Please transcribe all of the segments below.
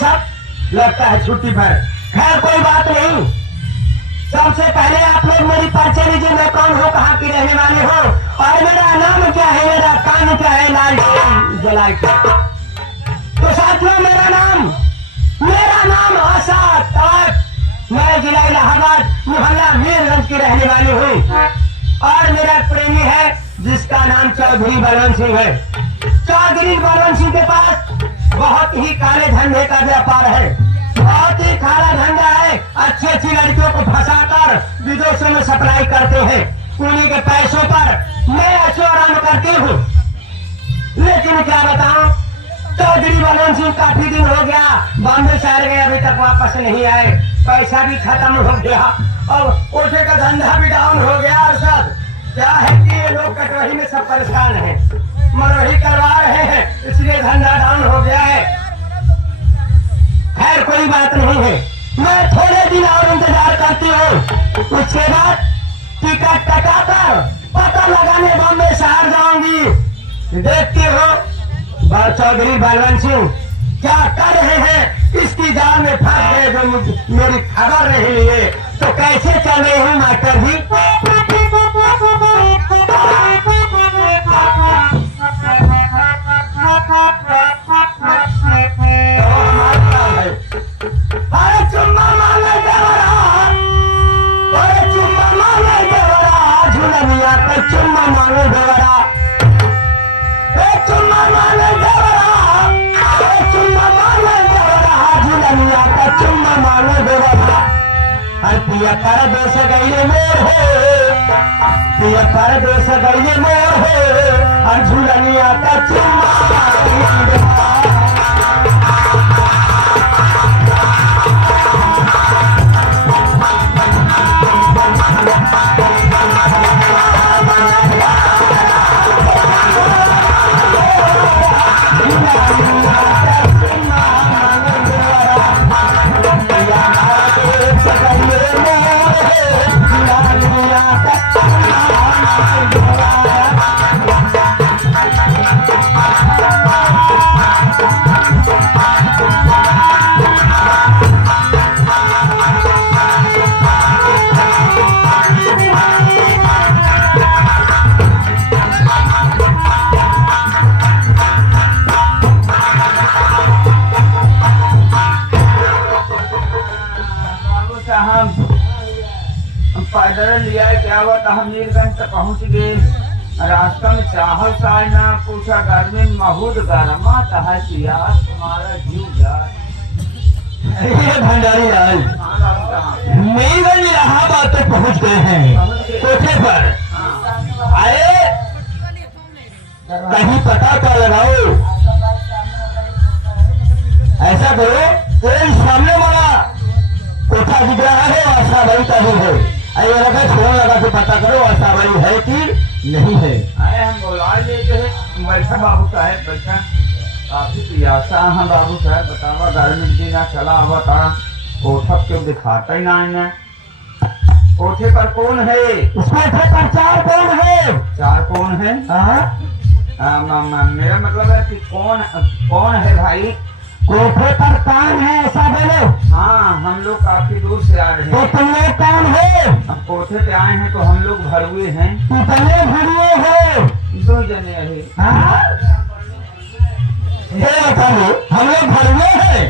सब लगता है छुट्टी पर। खैर कोई बात नहीं। सबसे पहले आप लोग मेरी परिचय लीजिए, मैं कौन हूँ, कहाँ की रहने वाली हूँ और मेरा नाम क्या है, मेरा काम क्या है। लाल जलाए तो साथियों मेरा नाम आसाद और मैं जिला इलाहाबाद मोहल्ला मीरगंज की रहने वाली हूँ और मेरा प्रेमी है जिसका नाम चौधरी बलवंत सिंह है। चौधरी बलवंत सिंह के पास बहुत ही काले धंधे का व्यापार है, बहुत ही काला धंधा है। अच्छी अच्छी लड़कियों को फंसाकर विदेशों में सप्लाई करते हैं। उन्हीं के पैसों पर मैं ऐशो आराम करती हूँ। लेकिन क्या बताऊं, चौधरी बलवंत सिंह काफी दिन हो गया बॉम्बे शहर गए, अभी तक वापस नहीं आए। पैसा भी खत्म हो गया और कोठे का धंधा भी डाउन हो गया। और सब क्या है कि ये लोग कटवही में सब परेशान हैं, मरोही करवा रहे हैं, इसलिए धंधा डाउन हो गया है। खैर कोई बात नहीं है, मैं थोड़े दिन और इंतजार करती हूँ, उसके बाद टिकट कटाकर पता लगाने बॉम्बे शहर जाऊंगी। देखती हो चौधरी बलवंत सिंह क्या कर रहे हैं, इसकी जाल में फंस गए जो मेरी खबर नहीं लिए। तो कैसे चल रहे हूँ मास्टर जी? अरे चुम्मा मांगे देवरा, अरे चुम्मा मांगे देवरा, झूलनिया का चुम्मा मांगे देवरा, चुम्मा मांगे देवरा, चुम्मा मांगे देवरा, झूलनिया का चुम्मा मांगे देवरा। हर पिया कर देश गई मोर हो, पिया कर देश गई मोर हो, हर झूलनिया का चुम्मा मांगे देवरा। पैदल लिया क्या हुआ, हम मीरगंज तक पहुँच गए। रास्ता में चाहल साल ना पूछा, गर्मी में महूद गर्मा है प्यास तुम्हारा जीव जा। भंडारी लाल मीरगंज इलाहाबाद तक पहुँच गए हैं, कोठे पर आए, कहीं पता तो लगाओ। ऐसा करो, कोई सामने वाला कोठा दिख रहा है आशा भाई का ही है, फोन लगा के पता करो आशा भाई है कि नहीं है। आए हम बुला लेते हैं। बैठा बाबू साहब, बैठा, काफी प्यासा है बाबू साहब, बतावा गर्मी दिन चला हुआ था, कोठा क्यों दिखाता ही ना। कोठे पर कौन है? उस कोठे पर चार कौन है? चार कौन है? मेरा मतलब है कि कौन है भाई? कोठे पर कौन है ऐसा बोलो। हाँ हम लोग काफी दूर से आ रहे हैं। तो तुम लोग कौन हो? हम कोठे पे आए हैं तो हम लोग भरुए हैं। कितने भरुए हो? 2 जने हैं। ये बताओ, हम लोग भरुए हैं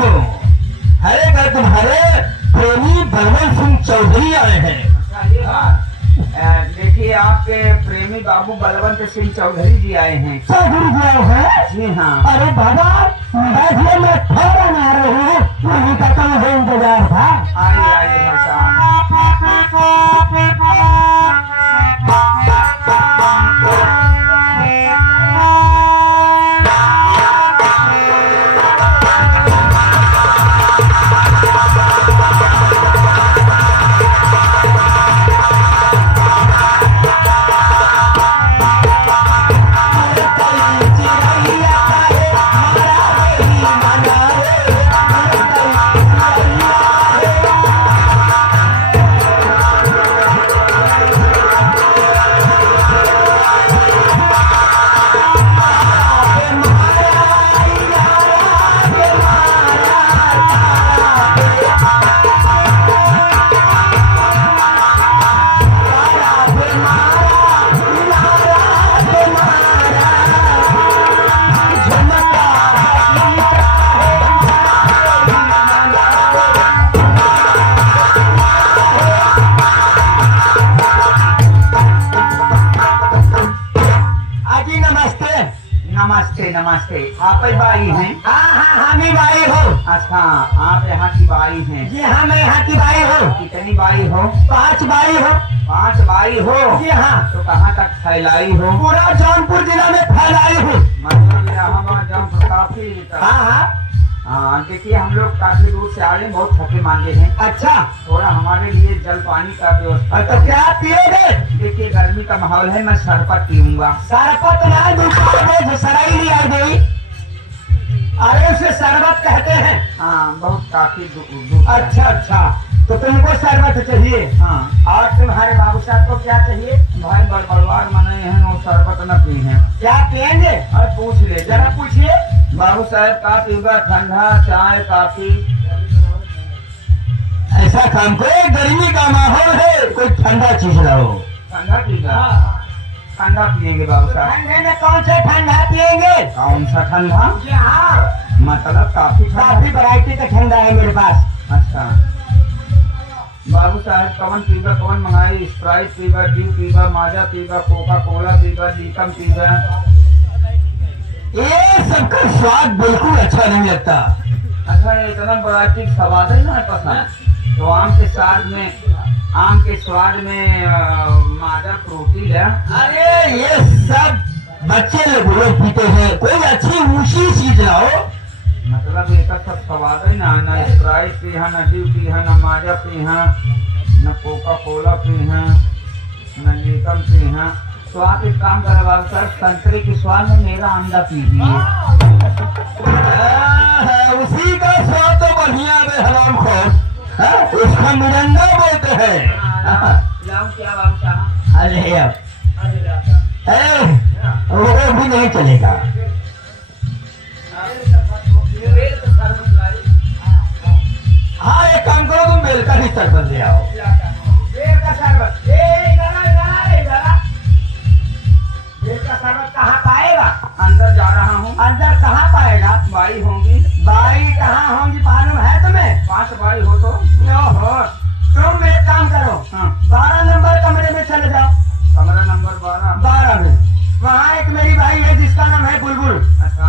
हो? अरे तुम्हारे प्रेमी बलवंत सिंह चौधरी आए हैं। देखिए आपके प्रेमी बाबू बलवंत सिंह चौधरी जी आए हैं। चौधरी जी आए हैं? जी हाँ। अरे बाबा बैठिए, मैं फौरन आ रही हूँ, वहीं का कम से इंतजार था। आइए आइए भाई साहब। नमस्ते। आप ही बाई हैं? हाँ, हम ही बाई हो। अच्छा, आप यहाँ की बाई हैं? जी हाँ, मैं यहाँ की बाई हूँ। कितनी बाई हो? 5 बाई हो। 5 बाई हो? जी हाँ। तो कहाँ तक फैलाई हो? पूरा जौनपुर जिला में फैलाई हूँ। मतलब यहाँ जौनपुर काफी। हाँ। देखिए, हम लोग काफी दूर से आ रहे हैं, बहुत थके मांगे हैं। अच्छा, थोड़ा हमारे लिए जल पानी का व्यवस्था। तो क्या पियोगे? देखिए, गर्मी का माहौल है, मैं शरबत पीऊंगा। शरबत ना, दुकान में सराई नहीं आ गई। अरे उसे शरबत कहते हैं। हाँ, बहुत काफी दूर। अच्छा, तो तुमको शरबत चाहिए? हाँ। और तुम्हारे बाबू साहब को क्या चाहिए? भाई बड़बड़वार मने हैं, वो शरबत न पी हैं। क्या पियेंगे? अरे पूछ ले जरा पूछिए। बाबू साहब, का पीऊंगा? ठंडा चाय, काफी? ऐसा काम करो, गर्मी का माहौल है, कोई ठंडा चीज लाओ। ठंडा पीगा? ठंडा पियेंगे बाबू साहब। ठंडे में कौन सा ठंडा पियेंगे? कौन सा ठंडा? हाँ, मतलब काफी काफी वैरायटी का ठंडा है मेरे पास। अच्छा बाबू साहब, कौन पीगा? कौन मंगाई? स्प्राइट पीगा, ड्यू पीगा, माजा पीगा, कोका कोला पीगा, लीकम पीगा? ये सबका स्वाद बिल्कुल अच्छा नहीं लगता। अच्छा, ये इतना वैरायटी स्वाद ही ना है पसंद। तो आम के स्वाद में माजा फ्रूटी है। अरे ये सब बच्चे लोग पीते हैं, कोई अच्छी ऊंची चीज लाओ। मतलब एक सब स्वाद ही ना, न स्प्राइट पी है, न ड्यू पी है, न माजा पी है, न कोका कोला पी है, न लीकम पी है। तो आप एक काम करें बाबू साहब, संतरे के स्वाद में मेरा आंदा पीजिए। उसी का स्वाद तो बढ़िया है, हराम खोर। उसका मिरंगा बोलते हैं। लाऊं क्या बाबू साहब? अरे वो भी नहीं चलेगा। हाँ, एक काम करो, तुम बेल का ही शरबत ले आओ। बेल का शरबत? बेल का शरबत कहाँ पाएगा? अंदर जा रहा हूँ। अंदर कहाँ पाएगा? बाई होंगी। बाई कहाँ होंगी मालूम है तुम्हें? 5 बाई हो तो? ओहो, तुम एक काम करो। हाँ। 12 नंबर कमरे में चले जाओ। कमरा नंबर 12? 12 में वहाँ एक मेरी भाई है जिसका नाम है बुलबुल। अच्छा,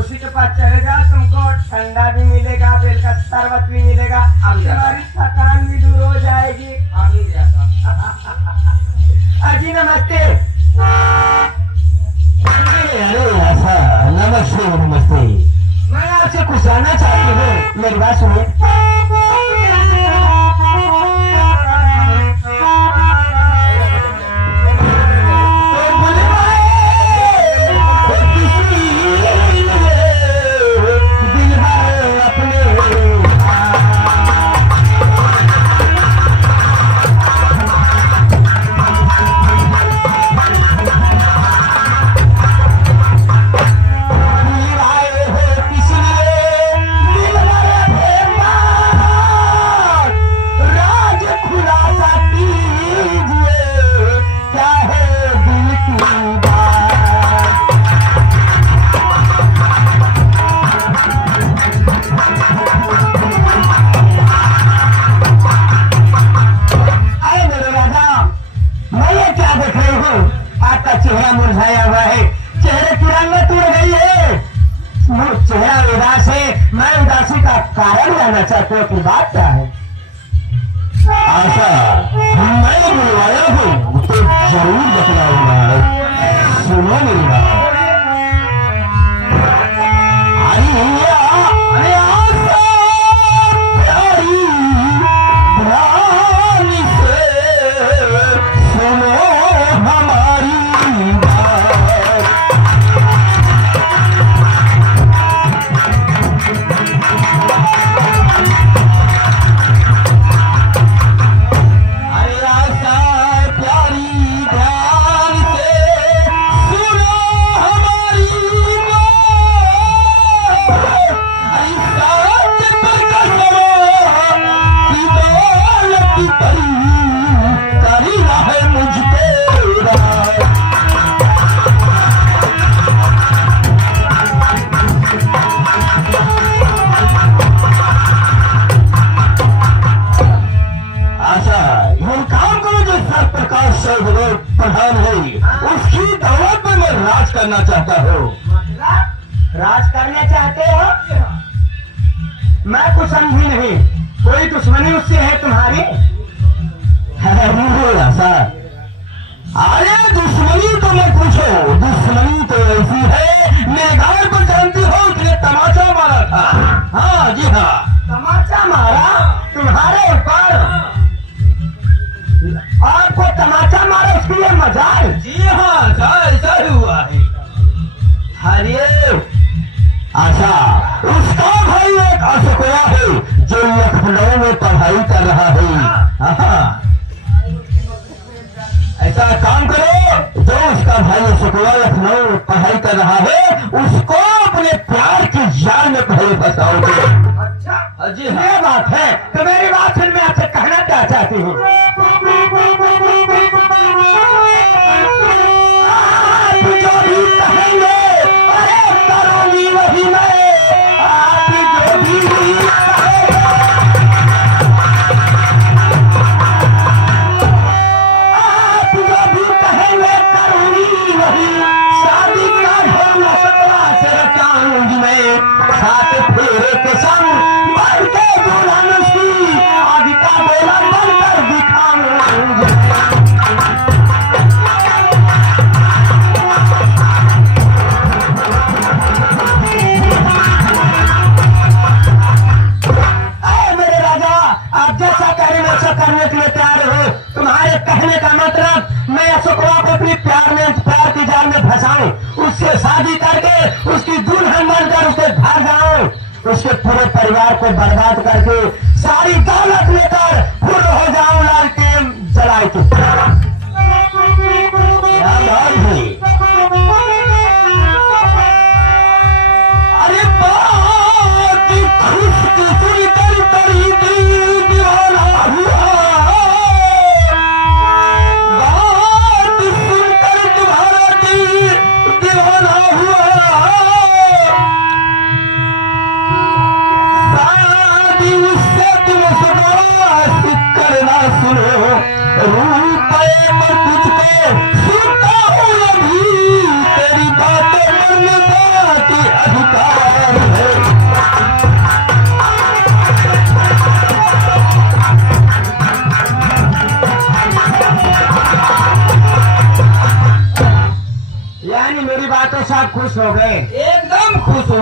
उसी के पास चले जाओ, तुमको ठंडा भी मिलेगा, बेल का शरबत भी मिलेगा, तुम्हारी थकान भी दूर हो जाएगी। आगे जाता। अजी नमस्ते। अरे ऐसा, नमस्ते। मैं आपसे कुछ जानना चाहती हूँ, मेरी बात सुनिए। चेहरा मुरझाया हुआ है, चेहरे की रंगत उड़ गई है, चेहरा उदास है। मैं उदासी का कारण जानना चाहता हूँ कि बात क्या है? आशा, मैं बुलवाया हूँ तो जरूर बतलाऊंगा। सुनो मेरी बात। अरे आशा प्यारी, ध्यान से सुनो हमारी प्रधान है, उसकी दौलत में मैं राज करना चाहता हूँ। राज करना चाहते हो? मैं कुछ समझी नहीं। कोई दुश्मनी उससे है तुम्हारी? सर, अरे दुश्मनी तो मत पूछो, दुश्मनी तो ऐसी है, मेघाड़ को जानती हो, उसने तमाचा मारा था। हाँ जी हाँ, तमाचा मारा तुम्हारे ऊपर? आपको तमाचा मारा उसके लिए मजाल? जी हाँ सर, ऐसा ही हुआ है। अरे अच्छा, उसका भाई एक अशोकवा है जो लखनऊ में पढ़ाई कर रहा है। हाँ, ऐसा काम करो, जो उसका भाई अशोकवा लखनऊ में पढ़ाई कर रहा है उसको अपने प्यार की जाल में पहले फंसाओगे। अच्छा जी, ये बात है तो मेरी बात फिर मैं आपसे कहना क्या चाहती हूँ। आप जो भी कहेंगे, अरे करूंगी वही मैं। आप जो भी कहेंगे, आप जो भी कहेंगे करूंगी वही। शादी का ढोल सपना से रचाऊंगी मैं, साथ फेरे के संग बन के दुल्हन उसकी आदि का बेला बनकर दिखाऊंगी। मेरे राजा, आप जैसा करें वैसा करने के लिए तैयार हो। तुम्हारे कहने का मतलब मैं अशोकवा को अपनी प्यार की जाल में फंसाऊं, उससे शादी करके उसकी दुल्हन बनकर उसके घर जाऊं, उसके पूरे परिवार को बर्बाद करके सारी दौलत लेकर फुल हो जाऊं लाल के जलाए के। अरे बात खुश सुन कर तरी दीवाना हुआ, बात सुनकर तुम्हारा दिल दीवाना हुआ। शादी उससे तुम सुनो करना सुनो, रुपए पर तुझको सुनता हूँ अभी, तेरी बातें मन बात अधिकार है। यानी मेरी बातों से आप खुश हो गए? एकदम खुश हो।